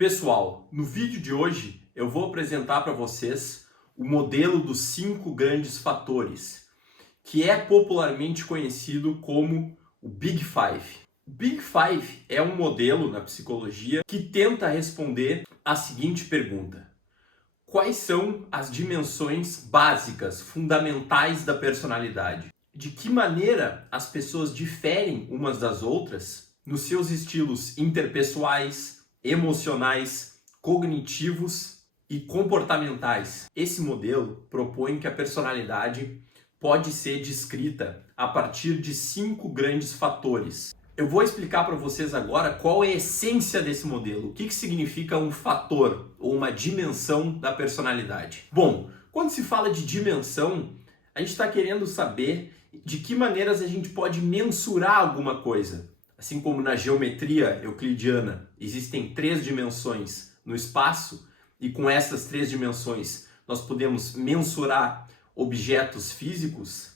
Pessoal, no vídeo de hoje eu vou apresentar para vocês o modelo dos 5 grandes fatores, que é popularmente conhecido como o Big Five. O Big Five é um modelo na psicologia que tenta responder a seguinte pergunta: quais são as dimensões básicas, fundamentais da personalidade? De que maneira as pessoas diferem umas das outras nos seus estilos interpessoais, emocionais, cognitivos e comportamentais. Esse modelo propõe que a personalidade pode ser descrita a partir de 5 grandes fatores. Eu vou explicar para vocês agora qual é a essência desse modelo, o que significa um fator ou uma dimensão da personalidade. Bom, quando se fala de dimensão, a gente está querendo saber de que maneiras a gente pode mensurar alguma coisa. Assim como na geometria euclidiana existem 3 dimensões no espaço, e com essas 3 dimensões nós podemos mensurar objetos físicos,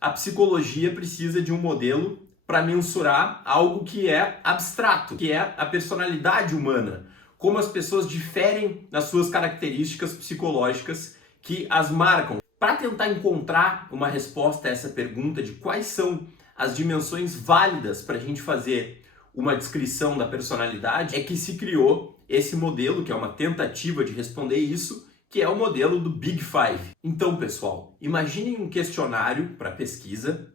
a psicologia precisa de um modelo para mensurar algo que é abstrato, que é a personalidade humana, como as pessoas diferem nas suas características psicológicas que as marcam. Para tentar encontrar uma resposta a essa pergunta de quais são as dimensões válidas para a gente fazer uma descrição da personalidade, é que se criou esse modelo, que é uma tentativa de responder isso, que é o modelo do Big Five. Então, pessoal, imaginem um questionário para pesquisa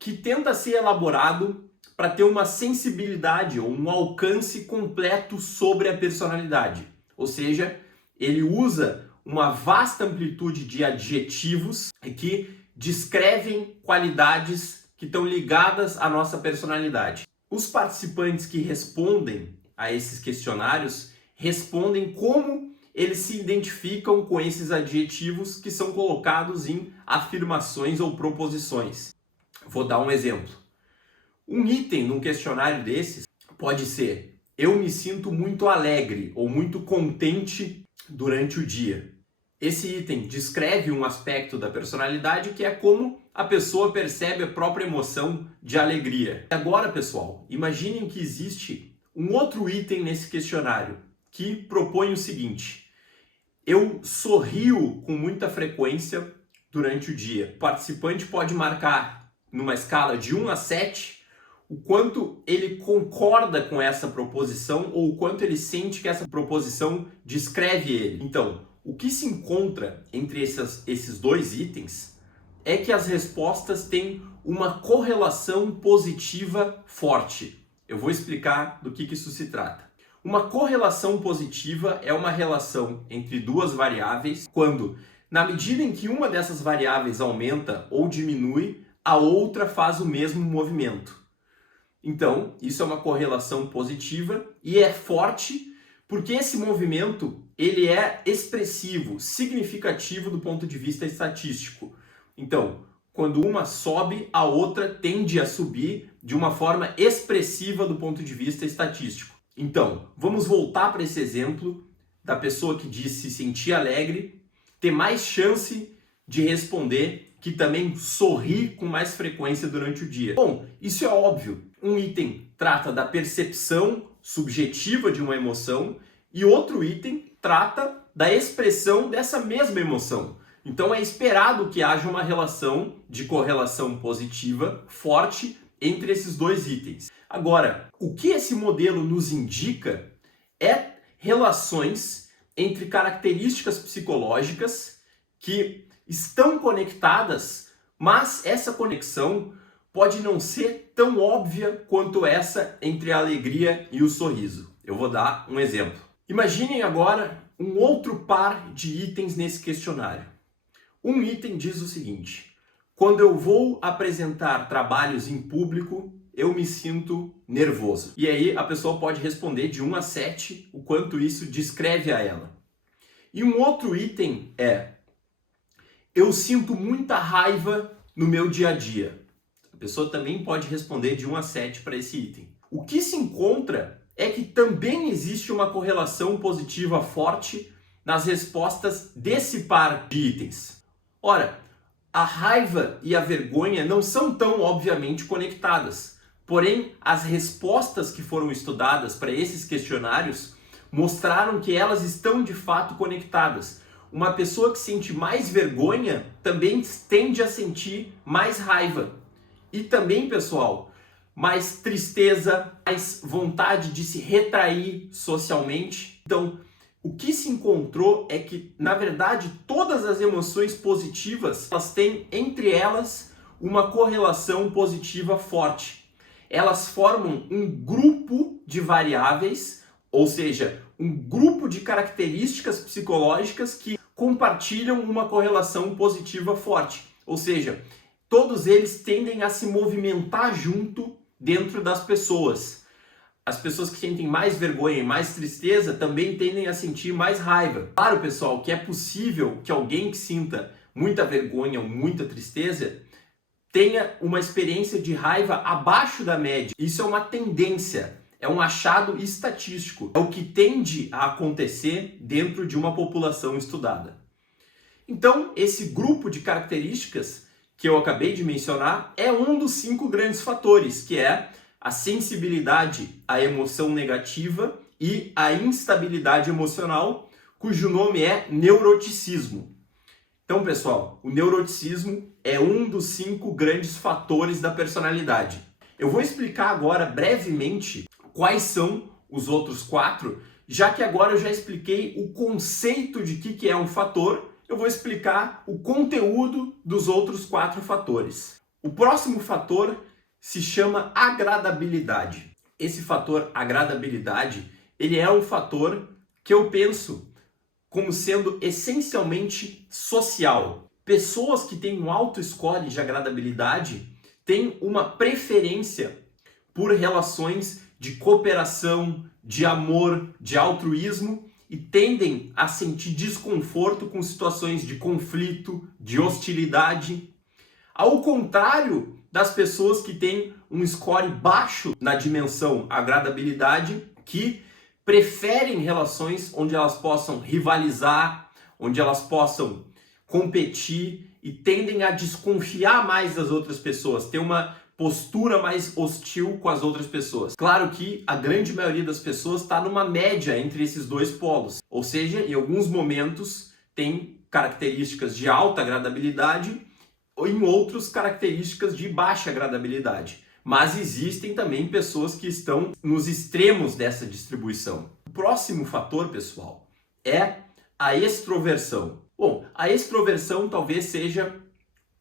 que tenta ser elaborado para ter uma sensibilidade ou um alcance completo sobre a personalidade. Ou seja, ele usa uma vasta amplitude de adjetivos que descrevem qualidades que estão ligadas à nossa personalidade. Os participantes que respondem a esses questionários respondem como eles se identificam com esses adjetivos que são colocados em afirmações ou proposições. Vou dar um exemplo. Um item num questionário desses pode ser: eu me sinto muito alegre ou muito contente durante o dia. Esse item descreve um aspecto da personalidade que é como a pessoa percebe a própria emoção de alegria. Agora, pessoal, imaginem que existe um outro item nesse questionário que propõe o seguinte: eu sorrio com muita frequência durante o dia. O participante pode marcar numa escala de 1 a 7 o quanto ele concorda com essa proposição ou o quanto ele sente que essa proposição descreve ele. Então, o que se encontra entre esses 2 itens é que as respostas têm uma correlação positiva forte. Eu vou explicar do que isso se trata. Uma correlação positiva é uma relação entre 2 variáveis, quando, na medida em que uma dessas variáveis aumenta ou diminui, a outra faz o mesmo movimento. Então, isso é uma correlação positiva e é forte porque esse movimento ele é expressivo, significativo do ponto de vista estatístico. Então, quando uma sobe, a outra tende a subir de uma forma expressiva do ponto de vista estatístico. Então, vamos voltar para esse exemplo da pessoa que diz se sentir alegre, ter mais chance de responder que também sorri com mais frequência durante o dia. Bom, isso é óbvio. Um item trata da percepção subjetiva de uma emoção e outro item trata da expressão dessa mesma emoção. Então é esperado que haja uma relação de correlação positiva forte entre esses 2 itens. Agora, o que esse modelo nos indica é relações entre características psicológicas que estão conectadas, mas essa conexão pode não ser tão óbvia quanto essa entre a alegria e o sorriso. Eu vou dar um exemplo. Imaginem agora um outro par de itens nesse questionário. Um item diz o seguinte: quando eu vou apresentar trabalhos em público, eu me sinto nervoso. E aí a pessoa pode responder de 1 a 7 o quanto isso descreve a ela. E um outro item é: eu sinto muita raiva no meu dia a dia. A pessoa também pode responder de 1 a 7 para esse item. O que se encontra é que também existe uma correlação positiva forte nas respostas desse par de itens. Ora, a raiva e a vergonha não são tão obviamente conectadas, porém as respostas que foram estudadas para esses questionários mostraram que elas estão de fato conectadas. Uma pessoa que sente mais vergonha também tende a sentir mais raiva. E também, pessoal, mais tristeza, mais vontade de se retrair socialmente. Então, o que se encontrou é que, na verdade, todas as emoções positivas, elas têm entre elas uma correlação positiva forte. Elas formam um grupo de variáveis, ou seja, um grupo de características psicológicas que compartilham uma correlação positiva forte. Ou seja, todos eles tendem a se movimentar junto dentro das pessoas. As pessoas que sentem mais vergonha e mais tristeza também tendem a sentir mais raiva. Claro, pessoal, que é possível que alguém que sinta muita vergonha ou muita tristeza tenha uma experiência de raiva abaixo da média. Isso é uma tendência, é um achado estatístico. É o que tende a acontecer dentro de uma população estudada. Então, esse grupo de características que eu acabei de mencionar é um dos 5 grandes fatores, que é a sensibilidade à emoção negativa e a instabilidade emocional, cujo nome é neuroticismo. Então, pessoal, o neuroticismo é um dos 5 grandes fatores da personalidade. Eu vou explicar agora brevemente quais são os outros 4, já que agora eu já expliquei o conceito de que é um fator, eu vou explicar o conteúdo dos outros 4 fatores. O próximo fator se chama agradabilidade. Esse fator agradabilidade, ele é um fator que eu penso como sendo essencialmente social. Pessoas que têm um alto score de agradabilidade têm uma preferência por relações de cooperação, de amor, de altruísmo e tendem a sentir desconforto com situações de conflito, de hostilidade. Ao contrário das pessoas que têm um score baixo na dimensão agradabilidade, que preferem relações onde elas possam rivalizar, onde elas possam competir e tendem a desconfiar mais das outras pessoas, ter uma postura mais hostil com as outras pessoas. Claro que a grande maioria das pessoas está numa média entre esses dois polos, ou seja, em alguns momentos tem características de alta agradabilidade ou em outros características de baixa agradabilidade. Mas existem também pessoas que estão nos extremos dessa distribuição. O próximo fator, pessoal, é a extroversão. Bom, a extroversão talvez seja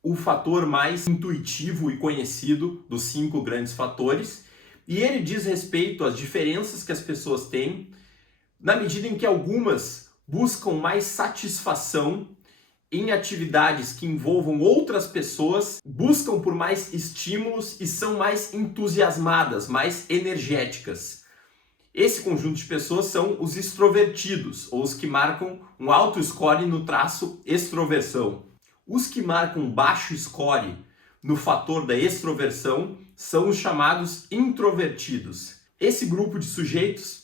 o fator mais intuitivo e conhecido dos 5 grandes fatores, e ele diz respeito às diferenças que as pessoas têm, na medida em que algumas buscam mais satisfação em atividades que envolvam outras pessoas, buscam por mais estímulos e são mais entusiasmadas, mais energéticas. Esse conjunto de pessoas são os extrovertidos, ou os que marcam um alto score no traço extroversão. Os que marcam baixo score no fator da extroversão são os chamados introvertidos. Esse grupo de sujeitos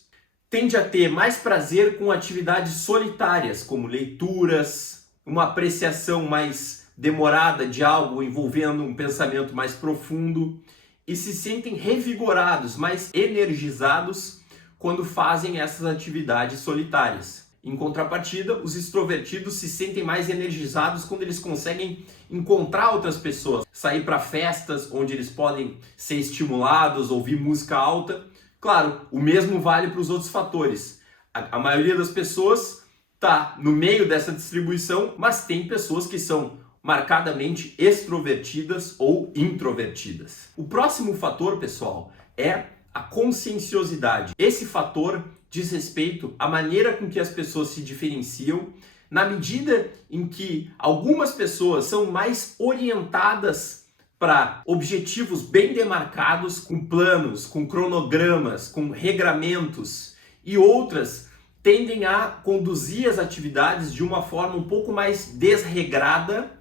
tende a ter mais prazer com atividades solitárias, como leituras, uma apreciação mais demorada de algo envolvendo um pensamento mais profundo e se sentem revigorados, mais energizados quando fazem essas atividades solitárias. Em contrapartida, os extrovertidos se sentem mais energizados quando eles conseguem encontrar outras pessoas, sair para festas onde eles podem ser estimulados, ouvir música alta. Claro, o mesmo vale para os outros fatores. A maioria das pessoas está no meio dessa distribuição, mas tem pessoas que são marcadamente extrovertidas ou introvertidas. O próximo fator, pessoal, é a conscienciosidade. Esse fator diz respeito à maneira com que as pessoas se diferenciam, na medida em que algumas pessoas são mais orientadas para objetivos bem demarcados, com planos, com cronogramas, com regramentos, e outras tendem a conduzir as atividades de uma forma um pouco mais desregrada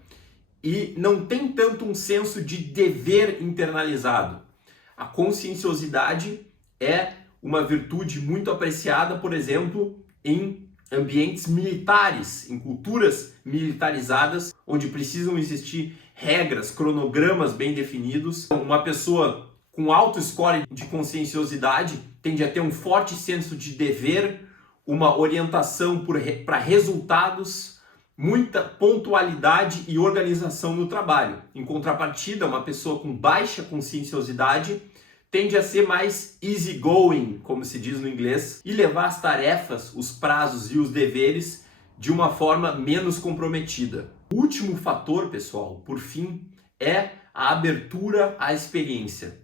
e não tem tanto um senso de dever internalizado. A conscienciosidade é uma virtude muito apreciada, por exemplo, em ambientes militares, em culturas militarizadas, onde precisam existir regras, cronogramas bem definidos. Uma pessoa com alto score de conscienciosidade tende a ter um forte senso de dever, uma orientação para resultados, muita pontualidade e organização no trabalho. Em contrapartida, uma pessoa com baixa conscienciosidade tende a ser mais easygoing, como se diz no inglês, e levar as tarefas, os prazos e os deveres de uma forma menos comprometida. O último fator, pessoal, por fim, é a abertura à experiência.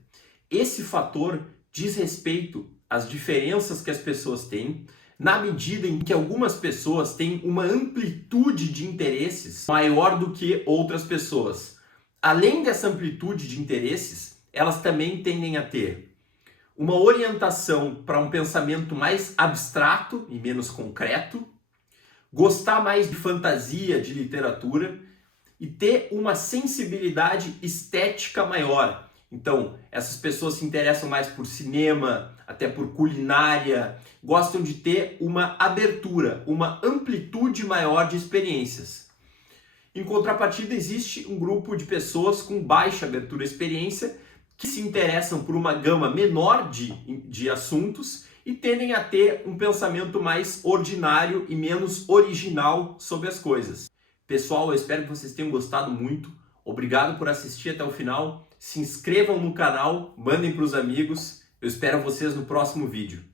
Esse fator diz respeito às diferenças que as pessoas têm, na medida em que algumas pessoas têm uma amplitude de interesses maior do que outras pessoas. Além dessa amplitude de interesses, elas também tendem a ter uma orientação para um pensamento mais abstrato e menos concreto, gostar mais de fantasia, de literatura e ter uma sensibilidade estética maior. Então, essas pessoas se interessam mais por cinema, até por culinária, gostam de ter uma abertura, uma amplitude maior de experiências. Em contrapartida, existe um grupo de pessoas com baixa abertura à experiência que se interessam por uma gama menor de assuntos e tendem a ter um pensamento mais ordinário e menos original sobre as coisas. Pessoal, eu espero que vocês tenham gostado muito. Obrigado por assistir até o final. Se inscrevam no canal, mandem para os amigos. Eu espero vocês no próximo vídeo.